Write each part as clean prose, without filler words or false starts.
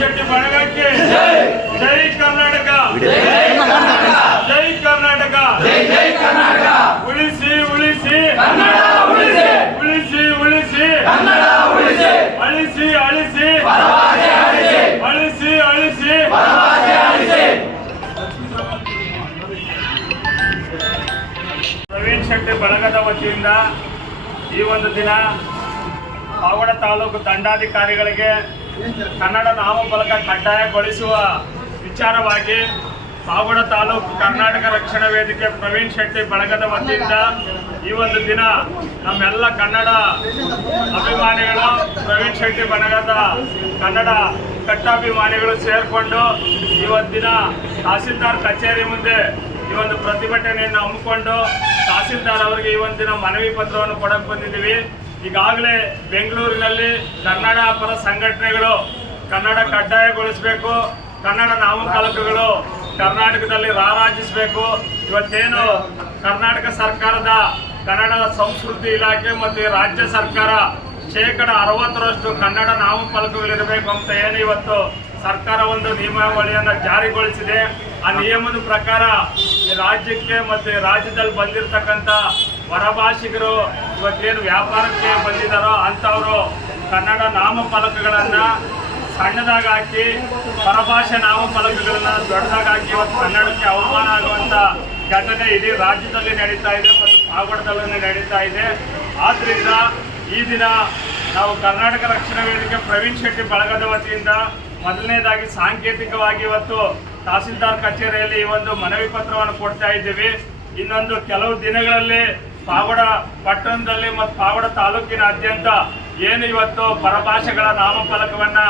ಶೆಟ್ಟಿ ಬಳಗಕ್ಕೆ ಜೈ ಕರ್ನಾಟಕ, ಜೈ ಕರ್ನಾಟಕ, ಉಳಿಸಿ ಉಳಿಸಿ ಉಳಿಸಿ ಉಳಿಸಿ ಅಳಿಸಿ ಅಳಿಸಿ ಅಳಿಸಿ ಅಳಿಸಿ ಪ್ರವೀಣ್ ಶೆಟ್ಟಿ ಬಳಗದ ವತಿಯಿಂದ ಈ ಒಂದು ದಿನ ಪಾವಗಡ ತಾಲೂಕು ದಂಡಾಧಿಕಾರಿಗಳಿಗೆ ಕನ್ನಡ ನಾಮಫಲಕ ಕಡ್ಡಾಯಗೊಳಿಸುವ ವಿಚಾರವಾಗಿ ಪಾವಗಡ ತಾಲೂಕು ಕರ್ನಾಟಕ ರಕ್ಷಣಾ ವೇದಿಕೆ ಪ್ರವೀಣ್ ಶೆಟ್ಟಿ ಬಳಗದ ವತಿಯಿಂದ ಈ ಒಂದು ದಿನ ನಮ್ಮೆಲ್ಲ ಕನ್ನಡ ಅಭಿಮಾನಿಗಳು ಪ್ರವೀಣ್ ಶೆಟ್ಟಿ ಬಳಗದ ಕನ್ನಡ ಕಟ್ಟಾಭಿಮಾನಿಗಳು ಸೇರಿಕೊಂಡು ಇವತ್ತು ದಿನ ತಹಸೀಲ್ದಾರ್ ಕಚೇರಿ ಮುಂದೆ ಈ ಒಂದು ಪ್ರತಿಭಟನೆಯನ್ನು ಹಮ್ಮಿಕೊಂಡು ತಹಸೀಲ್ದಾರ್ ಅವರಿಗೆ ಈ ಒಂದು ದಿನ ಮನವಿ ಪತ್ರವನ್ನು ಕೊಡಕ್ಕೆ ಬಂದಿದ್ದೀವಿ. ಈಗಾಗಲೇ ಬೆಂಗಳೂರಿನಲ್ಲಿ ಕನ್ನಡ ಪರ ಸಂಘಟನೆಗಳು ಕನ್ನಡ ಕಡ್ಡಾಯಗೊಳಿಸಬೇಕು, ಕನ್ನಡ ನಾಮಫಲಕಗಳು ಕರ್ನಾಟಕದಲ್ಲಿ ರಾರಾಜಿಸಬೇಕು. ಇವತ್ತೇನು ಕರ್ನಾಟಕ ಸರ್ಕಾರದ ಕನ್ನಡದ ಸಂಸ್ಕೃತಿ ಇಲಾಖೆ ಮತ್ತು ರಾಜ್ಯ ಸರ್ಕಾರ 60% ಕನ್ನಡ ನಾಮಫಲಕಗಳಿರಬೇಕು ಅಂತ ಏನು ಇವತ್ತು ಸರ್ಕಾರ ಒಂದು ನಿಯಮಾವಳಿಯನ್ನು ಜಾರಿಗೊಳಿಸಿದೆ. ಆ ನಿಯಮದ ಪ್ರಕಾರ ಈ ರಾಜ್ಯಕ್ಕೆ ಮತ್ತು ರಾಜ್ಯದಲ್ಲಿ ಬಂದಿರತಕ್ಕಂಥ ಹೊರಭಾಷಿಗರು ಇವತ್ತೇನು ವ್ಯಾಪಾರಕ್ಕೆ ಬಂದಿದ್ದಾರೋ ಅಂಥವರು ಕನ್ನಡ ನಾಮಫಲಕಗಳನ್ನು ಸಣ್ಣದಾಗಿ ಹಾಕಿ ಪರಭಾಷೆ ನಾಮಫಲಕಗಳನ್ನು ದೊಡ್ಡದಾಗಿ ಹಾಕಿ ಇವತ್ತು ಕನ್ನಡಕ್ಕೆ ಅವಮಾನ ಆಗುವಂಥ ಘಟನೆ ಇಡೀ ರಾಜ್ಯದಲ್ಲಿ ನಡೀತಾ ಇದೆ ಮತ್ತು ಪಾವಗಡದಲ್ಲೂ ನಡೀತಾ ಇದೆ. ಆದ್ದರಿಂದ ಈ ದಿನ ನಾವು ಕರ್ನಾಟಕ ರಕ್ಷಣಾ ವೇದಿಕೆ ಪ್ರವೀಣ್ ಶೆಟ್ಟಿ ಬಳಗದ ವತಿಯಿಂದ ಮೊದಲನೇದಾಗಿ ಸಾಂಕೇತಿಕವಾಗಿ ಇವತ್ತು ತಹಸೀಲ್ದಾರ್ ಕಚೇರಿಯಲ್ಲಿ ಈ ಒಂದು ಮನವಿ ಪತ್ರವನ್ನು ಕೊಡ್ತಾ ಇದ್ದೀವಿ. ಇನ್ನೊಂದು ಕೆಲವು ದಿನಗಳಲ್ಲಿ ಪಾವಗಡ ಪಟ್ಟಣದಲ್ಲಿ ಮತ್ತು ಪಾವಗಡ ತಾಲೂಕಿನಾದ್ಯಂತ ಏನು ಇವತ್ತು ಪರಭಾಷೆಗಳ ನಾಮಫಲಕವನ್ನ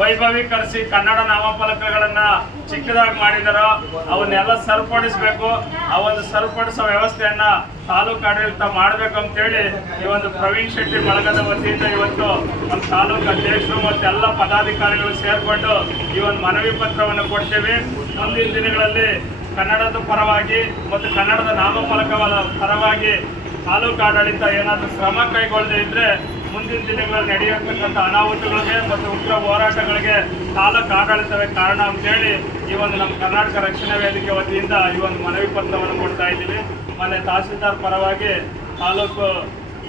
ವೈಭವೀಕರಿಸಿ ಕನ್ನಡ ನಾಮಫಲಕಗಳನ್ನ ಚಿಕ್ಕದಾಗಿ ಮಾಡಿದಾರೋ ಅವನ್ನೆಲ್ಲ ಸರಿಪಡಿಸಬೇಕು. ಆ ಒಂದು ಸರಿಪಡಿಸೋ ವ್ಯವಸ್ಥೆಯನ್ನ ತಾಲೂಕು ಆಡಳಿತ ಮಾಡಬೇಕು ಅಂತೇಳಿ ಈ ಒಂದು ಪ್ರವೀಣ್ ಶೆಟ್ಟಿ ಬಳಗದ ವತಿಯಿಂದ ಇವತ್ತು ನಮ್ಮ ತಾಲೂಕು ಅಧ್ಯಕ್ಷರು ಮತ್ತು ಎಲ್ಲ ಪದಾಧಿಕಾರಿಗಳು ಸೇರಿಕೊಂಡು ಈ ಒಂದು ಮನವಿ ಪತ್ರವನ್ನು ಕೊಡ್ತೇವೆ. ಮುಂದಿನ ದಿನಗಳಲ್ಲಿ ಕನ್ನಡದ ಪರವಾಗಿ ಮತ್ತು ಕನ್ನಡದ ನಾಮಫಲಕಗಳ ಪರವಾಗಿ ತಾಲೂಕು ಆಡಳಿತ ಏನಾದರೂ ಕ್ರಮ ಕೈಗೊಳ್ಳದೇ ಇದ್ದರೆ ಮುಂದಿನ ದಿನಗಳಲ್ಲಿ ನಡೆಯತಕ್ಕಂಥ ಅನಾಹುತಗಳಿಗೆ ಮತ್ತು ಉಗ್ರ ಹೋರಾಟಗಳಿಗೆ ತಾಲೂಕು ಆಡಳಿತವೇ ಕಾರಣ ಅಂತೇಳಿ ಈ ಒಂದು ನಮ್ಮ ಕರ್ನಾಟಕ ರಕ್ಷಣಾ ವೇದಿಕೆ ವತಿಯಿಂದ ಈ ಒಂದು ಮನವಿ ಪತ್ರವನ್ನು ಕೊಡ್ತಾ ಇದ್ದೀವಿ. ಮೊನ್ನೆ ತಹಸೀಲ್ದಾರ್ ಪರವಾಗಿ ತಾಲೂಕು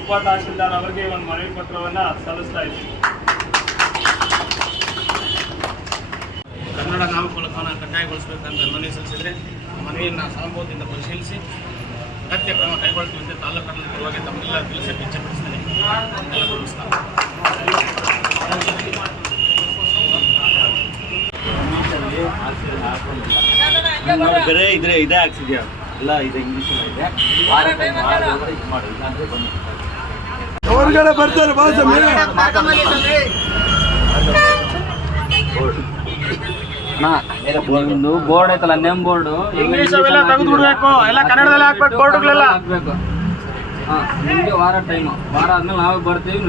ಉಪ ತಹಸೀಲ್ದಾರ್ ಅವರಿಗೆ ಈ ಒಂದು ಮನವಿ ಪತ್ರವನ್ನು ಸಲ್ಲಿಸ್ತಾ ಇದ್ದೀವಿ. ಕನ್ನಡ ನಾಮಫಲಕವನ್ನು ಕಡ್ಡಾಯಗೊಳಿಸಬೇಕಂತ ಮನವಿ ಸಲ್ಲಿಸಿದರೆ ಮನವಿಯನ್ನು ಸಹಮತದಿಂದ ಪರಿಶೀಲಿಸಿ ಅಗತ್ಯ ಕ್ರಮ ಕೈಗೊಳ್ಳುವಂತೆ ತಾಲೂಕಿನಲ್ಲಿ ಇರುವಾಗ ತಮ್ಮೆಲ್ಲ ತಿಳಿಸಕ್ಕೆ ಇಚ್ಛೆಪಡಿಸ್ತೇನೆ. ಎಲ್ಲರಿಗೂ ನಮಸ್ಕಾರ. ಬೇರೆ ಇದೇ ಹಾಕ್ಸಿದ್ಯಾ ಎಲ್ಲ ಇದೆ ಇಂಗ್ಲೀಷಲ್ಲಿ ಇದೆ ಹೊರಗಡೆ ಬರ್ತಾರೆ ಬೋರ್ಡ್ ಐತಲ್ಲ ನೇಮ್ ಬೋರ್ಡ್ ಇಂಗ್ಲೀಷ್ ಅವೆಲ್ಲ ತೆಗೆದು ಬಿಡ್ಬೇಕು, ಎಲ್ಲ ಕನ್ನಡದಲ್ಲಿ ಹಾಕ್ಬೇಕು, ಬೋರ್ಡ್ಗಳೆಲ್ಲ ಹಾಕ್ಬೇಕು. ನಿಮಗೆ ವಾರ ಟೈಮು, ವಾರ ಆದ್ಮೇಲೆ ನಾವೇ ಬರ್ತೀವಿ.